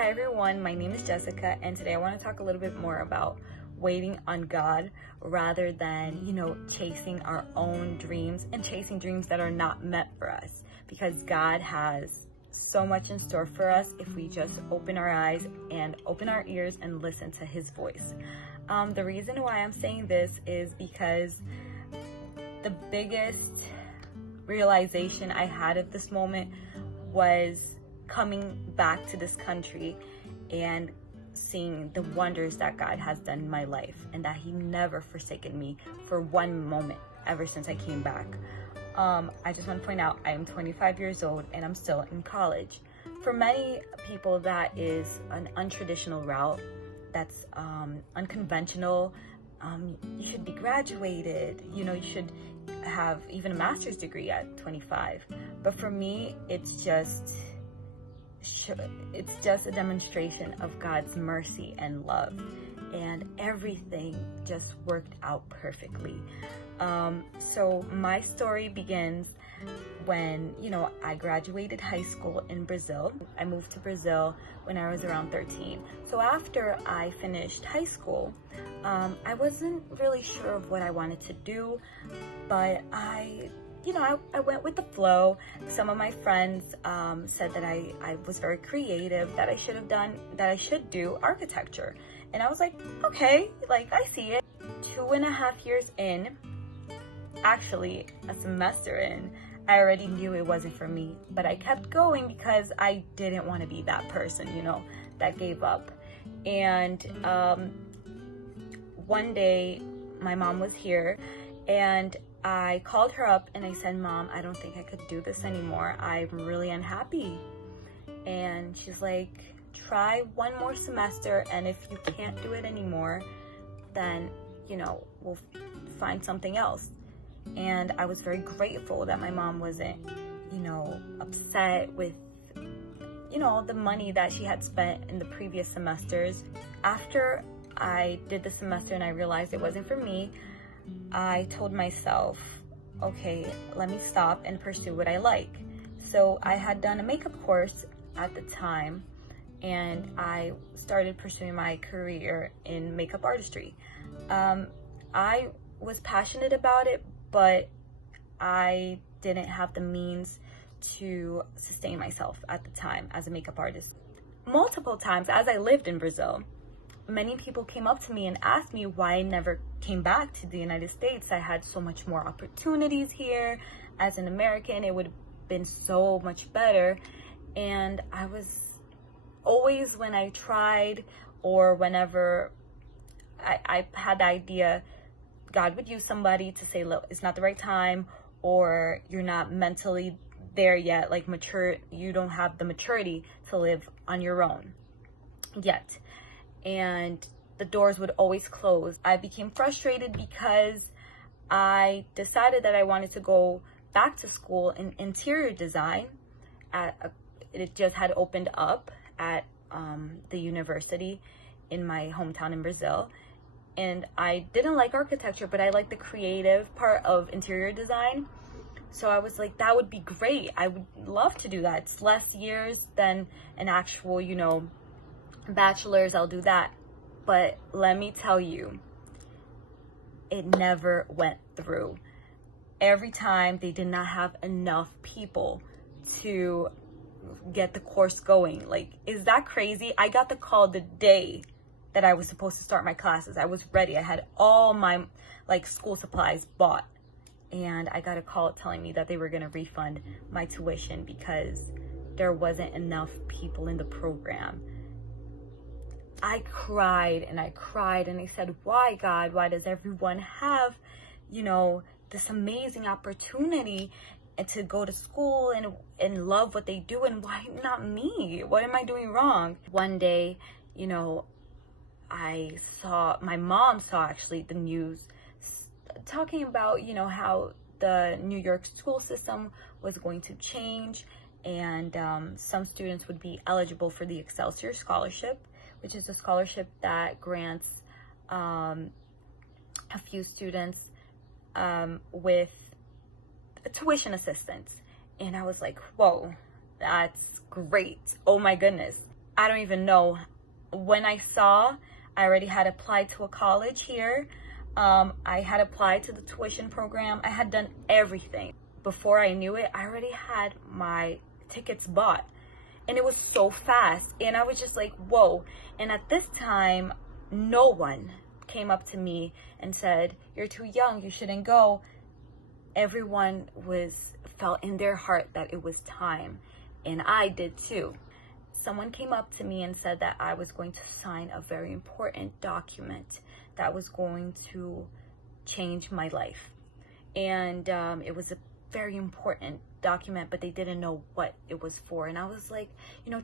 Hi everyone, my name is Jessica, and today I want to talk a little bit more about waiting on God rather than, chasing our own dreams and chasing dreams that are not meant for us, because God has so much in store for us if we just open our eyes and open our ears and listen to his voice. The reason why I'm saying this is because the biggest realization I had at this moment was coming back to this country and seeing the wonders that God has done in my life, and that he never forsaken me for one moment ever since I came back. I just want to point out I am 25 years old and I'm still in college. For many people, that is an untraditional route. That's unconventional. You should be graduated, you should have even a master's degree at 25. But for me, it's just a demonstration of God's mercy and love, and everything just worked out perfectly. So my story begins when, I graduated high school in Brazil. I moved to Brazil when I was around 13. So after I finished high school, I wasn't really sure of what I wanted to do, but I went with the flow. Some of my friends said that I was very creative, that I should do architecture. And I was like, okay, I see it. 2.5 years in, actually a semester in, I already knew it wasn't for me, but I kept going because I didn't want to be that person, that gave up. And one day my mom was here, and I called her up and I said, Mom, I don't think I could do this anymore. I'm really unhappy. And she's like, try one more semester, and if you can't do it anymore, then, we'll find something else. And I was very grateful that my mom wasn't, upset with, the money that she had spent in the previous semesters. After I did the semester and I realized it wasn't for me, I told myself, okay, let me stop and pursue what I like. So I had done a makeup course at the time, and I started pursuing my career in makeup artistry. I was passionate about it, but I didn't have the means to sustain myself at the time as a makeup artist. Multiple times as I lived in Brazil, many people came up to me and asked me why I never came back to the United States. I had so much more opportunities here. As an American, it would have been so much better. And I was always, when I tried, or whenever I had the idea, God would use somebody to say, look, it's not the right time, or you're not mentally there yet, mature, you don't have the maturity to live on your own yet. And the doors would always close. I became frustrated because I decided that I wanted to go back to school in interior design. It just had opened up at the university in my hometown in Brazil. And I didn't like architecture, but I liked the creative part of interior design. So I was like, that would be great. I would love to do that. It's less years than an actual, bachelor's. I'll do that. But let me tell you, it never went through. Every time they did not have enough people to get the course going. Is that crazy? I got the call the day that I was supposed to start my classes. I was ready. I had all my school supplies bought, and I got a call telling me that they were going to refund my tuition because there wasn't enough people in the program. I cried and I cried, and I said, why, God? Why does everyone have, this amazing opportunity and to go to school and love what they do, and why not me? What am I doing wrong? One day, my mom saw actually the news talking about, how the New York school system was going to change, and some students would be eligible for the Excelsior Scholarship, which is a scholarship that grants a few students with tuition assistance. And I was like, whoa, that's great. Oh my goodness. I don't even know. When I saw, I already had applied to a college here. I had applied to the tuition program. I had done everything. Before I knew it, I already had my tickets bought. And it was so fast. And I was just like, whoa. And at this time, no one came up to me and said, you're too young, you shouldn't go. Everyone felt in their heart that it was time. And I did too. Someone came up to me and said that I was going to sign a very important document that was going to change my life. And it was a very important document, but they didn't know what it was for. And I was like,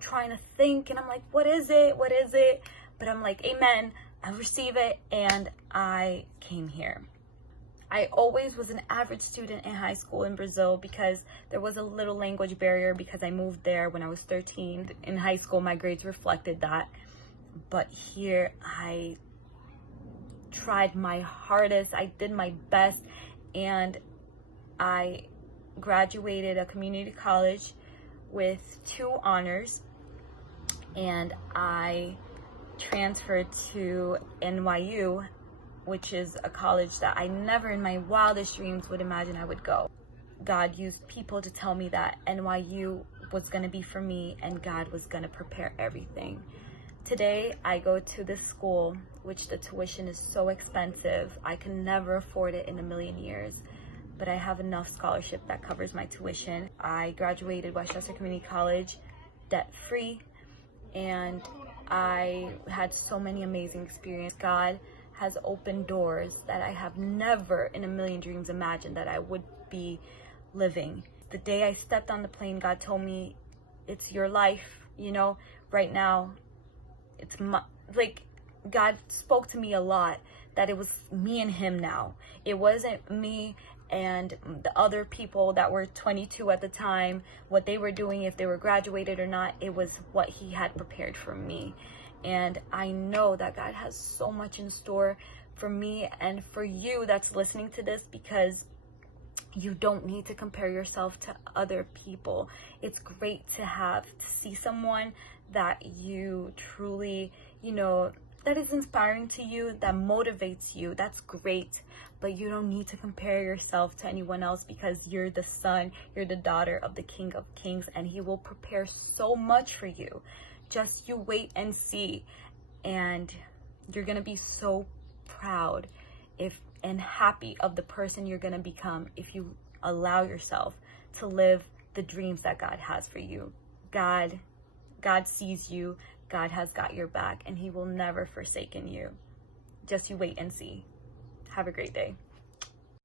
trying to think, and I'm like, what is it? What is it? But I'm like, amen, I receive it. And I came here. I always was an average student in high school in Brazil because there was a little language barrier because I moved there when I was 13. In high school, my grades reflected that. But here, I tried my hardest. I did my best. And I graduated a community college with 2 honors. And I transferred to NYU, which is a college that I never in my wildest dreams would imagine I would go. God used people to tell me that NYU was going to be for me and God was going to prepare everything. Today, I go to this school, which the tuition is so expensive. I can never afford it in a million years, but I have enough scholarship that covers my tuition. I graduated Westchester Community College debt-free, and I had so many amazing experiences. God has opened doors that I have never in a million dreams imagined that I would be living. The day I stepped on the plane, God told me, it's your life, right now. It's God spoke to me a lot that it was me and him now. It wasn't me and the other people that were 22 at the time, what they were doing, if they were graduated or not. It was what he had prepared for me. And I know that God has so much in store for me and for you that's listening to this, because you don't need to compare yourself to other people. It's great to see someone that you truly, that is inspiring to you, that motivates you. That's great. But you don't need to compare yourself to anyone else, because you're the son, you're the daughter of the King of Kings, and he will prepare so much for you. Just you wait and see, and you're going to be so proud and happy of the person you're going to become if you allow yourself to live the dreams that God has for you. God sees you. God has got your back, and he will never forsaken you. Just you wait and see. Have a great day.